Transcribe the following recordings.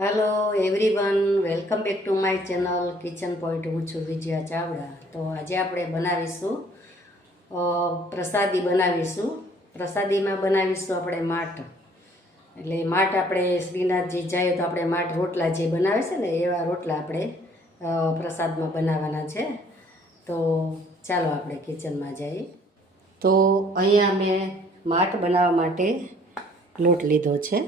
Hello everyone, welcome back to my channel kitchen point. હું છું વિજયા ચાવડા. તો આજે આપણે બનાવીશું પ્રસાદી બનાવીશું. પ્રસાદીમાં બનાવીશું આપણે માટ. એટલે માટ આપણે શ્રીનાથજી જઈએ તો આપણે માટ રોટલા જે બનાવે છે ને એવા રોટલા આપણે પ્રસાદમાં બનાવવાના છે. તો ચાલો આપણે કિચનમાં જઈએ. તો અહીંયા મેં માટ બનાવવા માટે લોટ લીધો છે.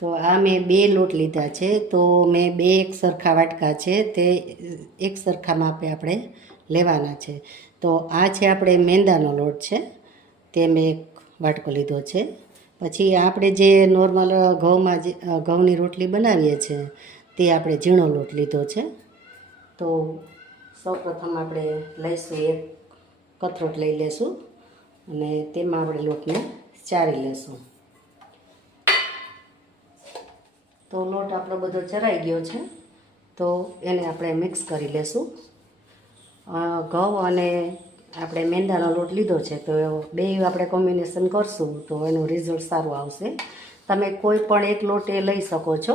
તો આ મેં 2 લોટ લીધા છે. તો મેં 2 એક સરખા વાટકા છે તે એક સરખા માપે આપણે લેવાના છે. તો આ છે આપણે મેંદાનો લોટ છે તે મેં એક વાટકો લીધો છે. પછી આપણે જે નોર્મલ ઘઉંની રોટલી બનાવીએ છીએ તે આપણે ઝીણો લોટ લીધો છે. તો સૌપ્રથમ આપણે લઈશું એક કથરોટ લઈ લેશું અને તેમાં આપણે લોટને ચારી લેશું. તો લોટ આપણો બધો ચરાઈ ગયો છે. તો એને આપણે મિક્સ કરી લેશું. ઘઉં અને આપણે મેંદાનો લોટ લીધો છે તો બે આપણે કોમ્બિનેશન કરશું તો એનું રિઝલ્ટ સારું આવશે. તમે કોઈ પણ એક લોટ એ લઈ શકો છો,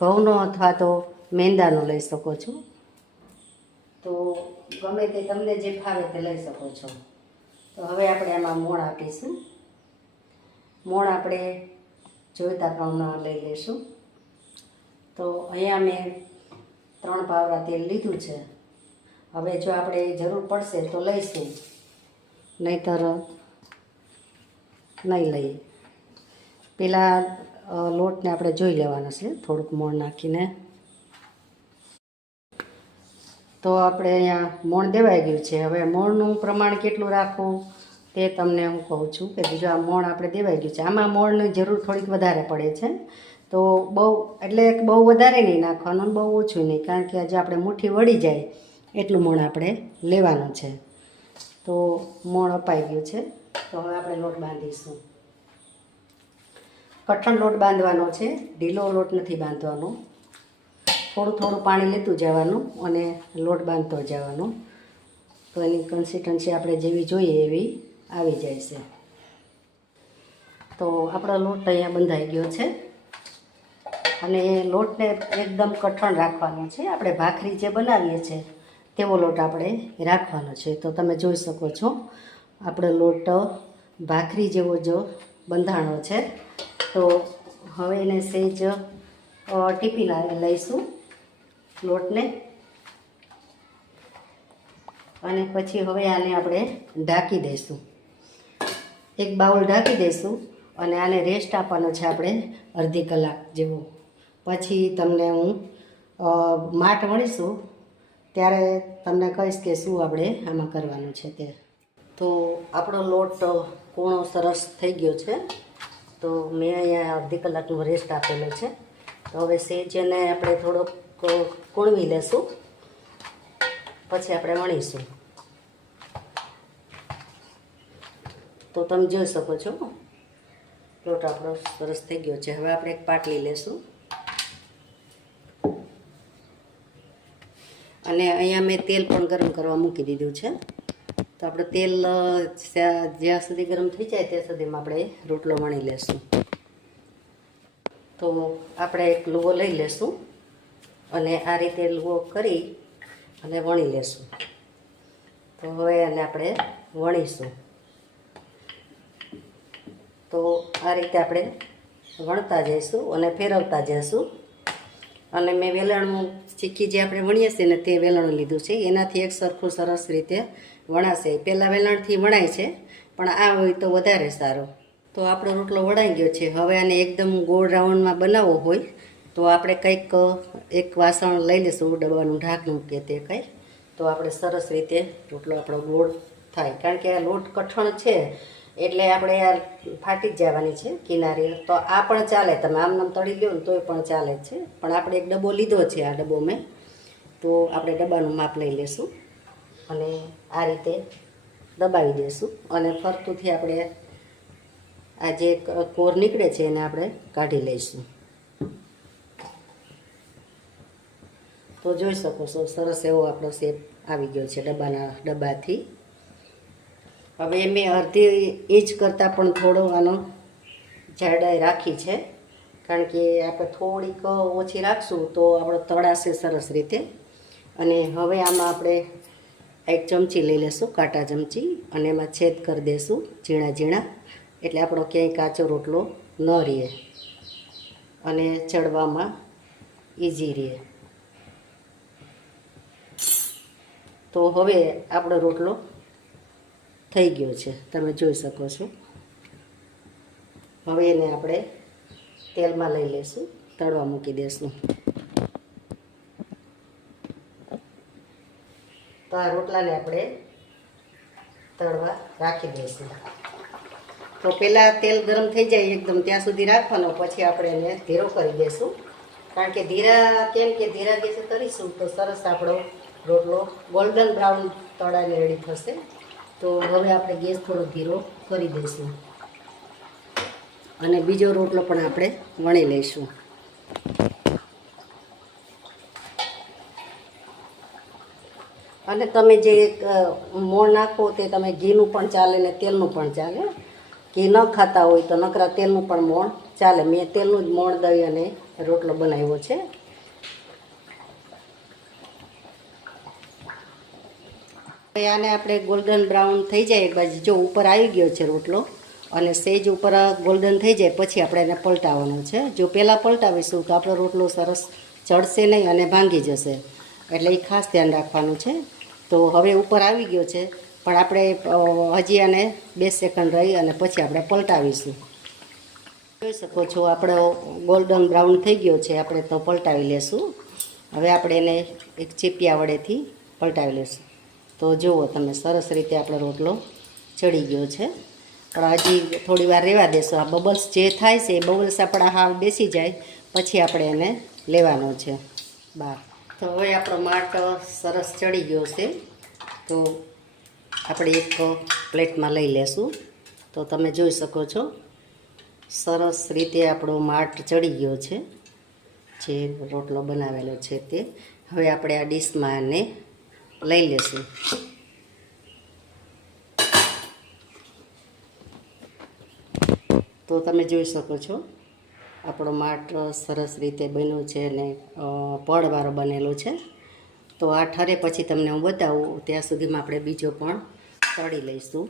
ઘઉંનો અથવા તો મેંદાનો લઈ શકો છો. તો ગમે તે તમને જે ફાવે તે લઈ શકો છો. તો હવે આપણે આમાં મોણ આપીશું. મોણ આપણે જોઈતા પ્રમાણમાં લઈ લઈશું. તો અહીંયા મેં 3 પાવડા તેલ લીધું છે. હવે જો આપણે જરૂર પડશે તો લઈશું, નહીંતર નહીં લઈએ. પહેલાં લોટને આપણે જોઈ લેવાનો છે થોડુંક મોણ નાખીને. તો આપણે અહીંયા મોણ દેવાઈ ગયું છે. હવે મોણનું પ્રમાણ કેટલું રાખવું તે તમને હું કહું છું કે જો આ મોણ આપણે દેવાઈ ગયું છે. આમાં મોણની જરૂર થોડીક વધારે પડે છે. તો બહુ વધારે નહીં નાખવાનું, બહુ ઓછું નહીં, કારણ કે આજે આપણે મુઠ્ઠી વળી જાય એટલું મોણ આપણે લેવાનું છે. તો મોણ અપાઈ ગયું છે. તો હવે આપણે લોટ બાંધીશું. કઠણ લોટ બાંધવાનો છે, ઢીલો લોટ નથી બાંધવાનો. થોડું થોડું પાણી લેતું જવાનું અને લોટ બાંધતો જવાનો. તો એની કન્સિસ્ટન્સી આપણે જેવી જોઈએ એવી આવી જાય છે. તો આપણો લોટ અહીંયા બંધાઈ ગયો છે અને લોટને એકદમ કઠણ રાખવાનો છે. આપણે ભાખરી જે બનાવીએ છીએ તેવો લોટ આપણે રાખવાનો છે. તો તમે જોઈ શકો છો આપણો લોટ ભાખરી જેવો જો બંધાણો છે. તો હવે એને સહેજ ટીપી લઈશું લોટને, અને પછી હવે આને આપણે ઢાંકી દઈશું. એક બાઉલ ઢાંકી દઈશું અને આને રેસ્ટ આપવાનો છે આપણે અડધી કલાક જેવો. પછી તમને હું માટ વણીશું ત્યારે તમને કહીશ કે શું આપણે આમાં કરવાનું છે તે. તો આપણો લોટ કૂણો સરસ થઈ ગયો છે. તો મેં અહીંયા અડધી કલાકનો રેસ્ટ આપેલો છે. તો હવે સહેજ એને આપણે થોડોક કૂણવી લેશું, પછી આપણે વણીશું. તો તમે જોઈ શકો છો લોટ આપણો સરસ થઈ ગયો છે. હવે આપણે એક પાટલી લેશું અને અહીંયા મેં તેલ પણ ગરમ કરવા મૂકી દીધું છે. તો આપણે તેલ જ્યાં સુધી ગરમ થઈ જાય ત્યાં સુધીમાં આપણે રોટલો વણી લેશું. તો આપણે એક લુવો લઈ લેશું અને આ રીતે લુવો કરી અને વણી લેશું. તો હવે આને આપણે વણીશું. તો આ રીતે આપણે વણતા જઈશું અને ફેરવતા જઈશું. અને મેં વેલણનું ચીક્કી જે આપણે વણીએ છીએ ને તે વેલણ લીધું છે, એનાથી એક સરખું સરસ રીતે વણાશે. પહેલાં વેલણથી વણાય છે પણ આ હોય તો વધારે સારો. તો આપણો રોટલો વણાઈ ગયો છે. હવે આને એકદમ ગોળ રાઉન્ડમાં બનાવવો હોય તો આપણે કંઈક એક વાસણ લઈ લઈશું, ડબ્બાનું ઢાંકણું કે તે કંઈ. તો આપણે સરસ રીતે રોટલો આપણો ગોળ થાય. કારણ કે આ લોટ કઠણ છે એટલે આપણે આ ફાટી જ જવાની છે કિનારી. તો આ પણ ચાલે, તમે આમ તળી લો ને તોય પણ ચાલે છે. પણ આપણે એક ડબ્બો લીધો છે, આ ડબ્બો મેં. તો આપણે ડબ્બાનું માપ લઈ લેશું અને આ રીતે દબાવી દઈશું અને ફરતુંથી આપણે આ જે કોર નીકળે છે એને આપણે કાઢી લઈશું. તો જોઈ શકો છો સરસ એવો આપણો શેપ આવી ગયો છે ડબ્બાથી. હવે મેં અડધી ઇંચ કરતાં પણ થોડો આનો જાડાઈ રાખી છે. કારણ કે આપણે થોડીક ઓછી રાખશું તો આપણો તળાશે સરસ રીતે. અને હવે આમાં આપણે એક ચમચી લઈ લેશું, કાંટા ચમચી, અને એમાં છેદ કરી દઈશું ઝીણા ઝીણા, એટલે આપણો ક્યાંય કાચો રોટલો ન રહે અને ચડવામાં ઇઝી રહે. તો હવે આપણો રોટલો થઈ ગયો છે, તમે જોઈ શકો છો. હવે એને આપણે તેલમાં લઈ લઈશું, તળવા મૂકી દઈશું. તો આ રોટલાને આપણે તળવા રાખી દઈશું. તો પહેલાં તેલ ગરમ થઈ જાય એકદમ ત્યાં સુધી રાખવાનો, પછી આપણે એને ધીરો કરી દઈશું. કારણ કે ધીરા ગેસે તળીશું તો સરસ આપણો રોટલો ગોલ્ડન બ્રાઉન તળાઈને રેડી થશે. તો હવે આપણે ગેસ થોડો ધીરો કરી દઈશું અને બીજો રોટલો પણ આપણે વણી લઈશું. અને તમે જે મોણ નાખો તે તમે ઘીનું પણ ચાલે ને તેલનું પણ ચાલે. ઘી ન ખાતા હોય તો નકરા તેલનું પણ મોણ ચાલે. મેં તેલનું જ મોણ દહીં અને રોટલો બનાવ્યો છે. આને આપણે ગોલ્ડન બ્રાઉન થઈ જાય એક બાજુ, જો ઉપર આવી ગયો છે રોટલો અને સેજ ઉપર ગોલ્ડન થઈ જાય પછી આપણે એને પલટાવવાનો છે. જો પહેલાં પલટાવીશું તો આપણો રોટલો સરસ ચડશે નહીં અને ભાંગી જશે, એટલે એ ખાસ ધ્યાન રાખવાનું છે. તો હવે ઉપર આવી ગયો છે, પણ આપણે હજી આને 2 સેકન્ડ રહી અને પછી આપણે પલટાવીશું. જોઈ શકો છો આપણો ગોલ્ડન બ્રાઉન થઈ ગયો છે, આપણે તો પલટાવી લેશું. હવે આપણે એને એક ચીપિયા વડેથી પલટાવી લેશું. તો જુઓ તમે, સરસ રીતે આપણો રોટલો ચડી ગયો છે. પણ હજી થોડી વાર રહેવા દેશો. આ બબલ્સ જે થાય છે એ બબલ્સ આપણા હાવ બેસી જાય પછી આપણે એને લેવાનો છે બહાર. તો હવે આપણો માટ સરસ ચડી ગયો છે, તો આપણે એક પ્લેટમાં લઈ લેશું. તો તમે જોઈ શકો છો સરસ રીતે આપણો માટ ચડી ગયો છે, જે રોટલો બનાવેલો છે તે. હવે આપણે આ ડીશમાં એને લઈ લેશું. તો તમે જોઈ શકો છો આપણો માટ સરસ રીતે બન્યો છે અને પડવાળો બનેલો છે. તો આ ઠરે પછી તમને હું બતાવું, ત્યાં સુધીમાં આપણે બીજો પણ તળી લઈશું.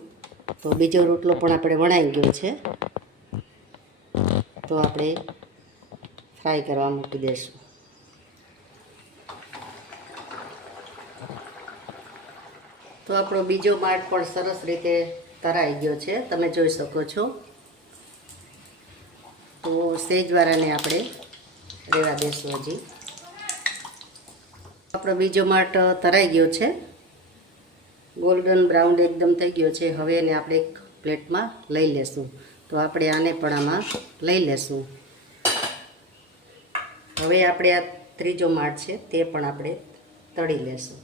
તો બીજો રોટલો પણ આપણે વણાઈ ગયો છે, તો આપણે ફ્રાય કરવા મૂકી દઈશું. તો આપણો બીજો માટ પણ સરસ રીતે તરાઈ ગયો છે, તમે જોઈ શકો છો. તો સેજવાળાને આપણે રહેવા દઈશું હજી. આપણો બીજો માટ તરાઈ ગયો છે, ગોલ્ડન બ્રાઉન એકદમ થઈ ગયો છે. હવે એને આપણે એક પ્લેટમાં લઈ લેશું. તો આપણે આને પણ આમાં લઈ લેશું. હવે આપણે આ ત્રીજો માટ છે તે પણ આપણે તળી લેશું.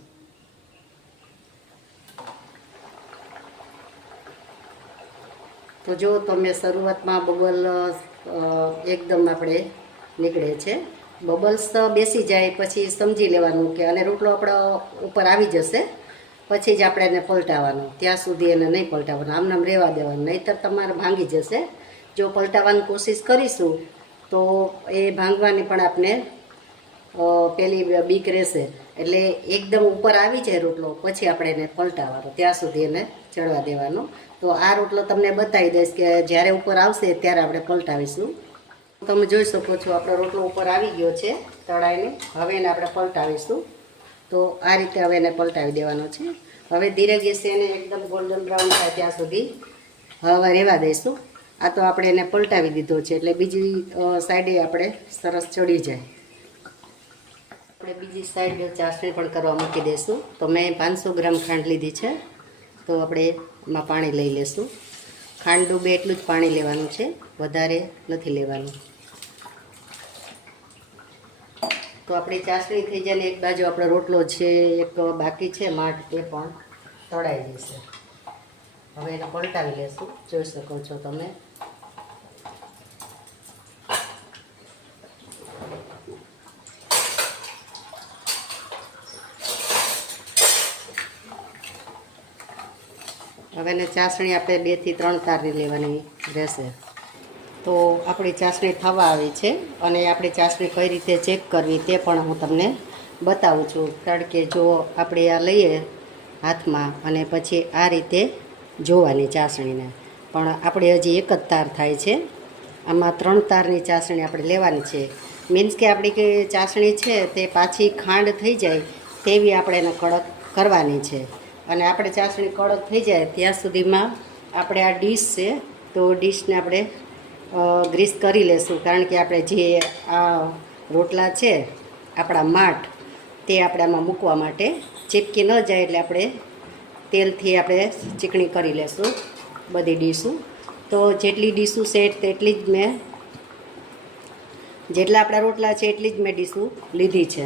તો જો તમે શરૂઆતમાં બબલ એકદમ આપણે નીકળે છે, બબલ્સ બેસી જાય પછી સમજી લેવાનું કે, અને રોટલો આપણો ઉપર આવી જશે પછી જ આપણે એને પલટાવવાનું. ત્યાં સુધી એને નહીં પલટાવવાનું, આમનામ રહેવા દેવાનું, નહીંતર તમારે ભાંગી જશે. જો પલટાવવાની કોશિશ કરીશું તો એ ભાંગવાની પણ આપણે પેલી બીક રહેશે. એટલે એકદમ ઉપર આવી જાય રોટલો પછી આપણે એને પલટાવવાનો, ત્યાં સુધી એને ચડવા દેવાનો. તો આ રોટલો તમને બતાવી દઈશ કે જ્યારે ઉપર આવશે ત્યારે આપણે પલટાવીશું. તમે જોઈ શકો છો આપણો રોટલો ઉપર આવી ગયો છે તળાઈને. હવે એને આપણે પલટાવીશું. તો આ રીતે હવે એને પલટાવી દેવાનો છે. હવે ધીરે ગેસે એને એકદમ ગોલ્ડન બ્રાઉન થાય ત્યાં સુધી હવે રહેવા દઈશું. આ તો આપણે એને પલટાવી દીધો છે એટલે બીજી સાઈડે આપણે સરસ ચડી જાય. આપણે બીજી સાઈડ ચાસણી પણ કરવા મૂકી દઈશું. તો મેં 500 ગ્રામ ખાંડ લીધી છે, તો આપણે એમાં પાણી લઈ લઈશું. ખાંડ ડૂબે એટલું જ પાણી લેવાનું છે, વધારે નથી લેવાનું. તો આપણી ચાસણી થઈ જાય ને એક બાજુ આપણો રોટલો છે એક બાકી છે માટ, તે પણ તળાઈ જશે. હવે એને પલટાવી લેશું, જોઈ શકો છો તમે. હવે એને ચાસણી આપણે 2 થી 3 તારની લેવાની રહેશે. તો આપણી ચાસણી થવા આવી છે અને આપણી ચાસણી કઈ રીતે ચેક કરવી તે પણ હું તમને બતાવું છું. કારણ કે જો આપણે આ લઈએ હાથમાં અને પછી આ રીતે જોવાની ચાસણીને, પણ આપણે હજી એક જ તાર થાય છે. આમાં 3 તારની ચાસણી આપણે લેવાની છે. મીન્સ કે આપણી કે ચાસણી છે તે પાછી ખાંડ થઈ જાય તેવી આપણે એને કડક કરવાની છે. અને આપણે ચાસણી કડક થઈ જાય ત્યાં સુધીમાં આપણે આ ડીશ છે તો ડીશને આપણે ગ્રીસ કરી લેશું. કારણ કે આપણે જે આ રોટલા છે આપણા માઠ તે આપણે આમાં મૂકવા માટે ચીપકી ન જાય એટલે આપણે તેલથી આપણે ચીકણી કરી લેશું બધી ડીશું. તો જેટલી ડીશું છે તેટલી જ મેં, જેટલા આપણા રોટલા છે એટલી જ મેં ડીશું લીધી છે.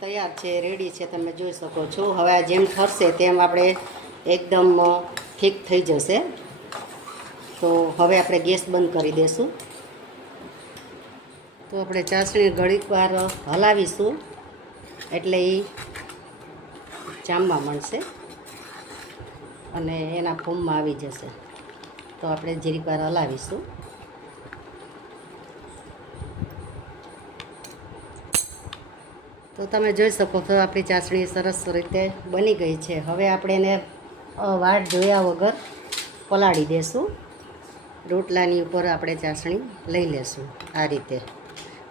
તૈયાર છે, રેડી છે, તમે જોઈ શકો છો. હવે આ જેમ ઠરશે તેમ આપણે એકદમ ઠીક થઈ જશે. તો હવે આપણે ગેસ બંધ કરી દઈશું. તો આપણે ચાસણી ઘડીક વાર હલાવીશું એટલે એ જામવા મળશે અને એના ફોર્મમાં આવી જશે. તો આપણે જરીક વાર હલાવીશું. તો તમે જોઈ શકો છો આપણી ચાસણી સરસ રીતે બની ગઈ છે. હવે આપણે એને વાટ જોયા વગર પલાળી દેશું. રોટલાની ઉપર આપણે ચાસણી લઈ લેશું આ રીતે.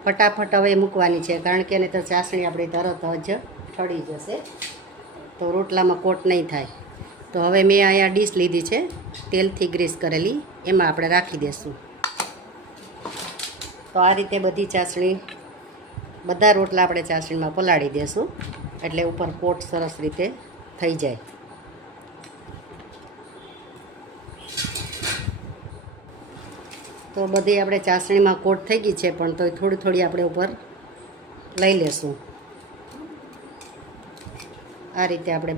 ફટાફટ હવે મૂકવાની છે કારણ કે એને તો ચાસણી આપણી તરત જ ઠળી જશે તો રોટલામાં કોટ નહીં થાય. તો હવે મેં અહીંયા ડીશ લીધી છે તેલથી ગ્રીસ કરેલી, એમાં આપણે રાખી દઈશું. તો આ રીતે બધી ચાસણી, બધા રોટલા આપણે ચાસણીમાં પલાળી દઈશું એટલે ઉપર કોટ સરસ રીતે થઈ જાય. તો બધી આપણે ચાસણીમાં કોટ થઈ ગઈ છે પણ તોય થોડી થોડી આપણે ઉપર લઈ લેશું. આ રીતે આપણે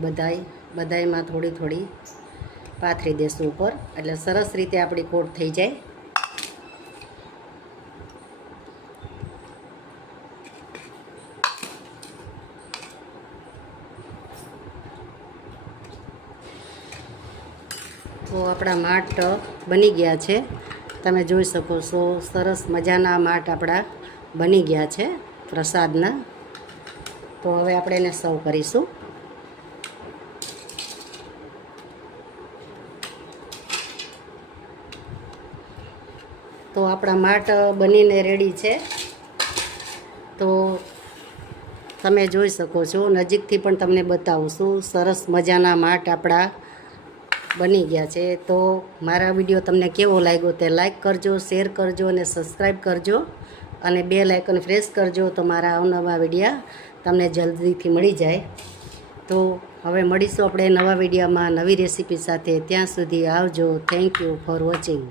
બધાયમાં થોડી થોડી પાથરી દેશું ઉપર એટલે સરસ રીતે આપણી કોટ થઈ જાય. તો આપણા માઠ બની ગયા છે, તમે જોઈ શકો છો. સરસ મજાના માઠ આપણા બની ગયા છે પ્રસાદના. તો હવે આપણે એને સર્વ કરીશું. તો આપણા માઠ બનીને રેડી છે. તો તમે જોઈ શકો છો, નજીકથી પણ તમને બતાવું છું. સરસ મજાના માઠ આપણા બની ગયા છે. તો મારા વિડીયો તમને કેવો લાગ્યો તે લાઈક કરજો, શેર કરજો અને સબસ્ક્રાઈબ કરજો અને બેલ આઇકન પ્રેસ કરજો તો મારા અવનવા વિડીયા તમને જલ્દીથી મળી જાય. તો હવે મળીશું આપણે નવા વિડીયોમાં નવી રેસીપી સાથે. ત્યાં સુધી આવજો. Thank you for watching.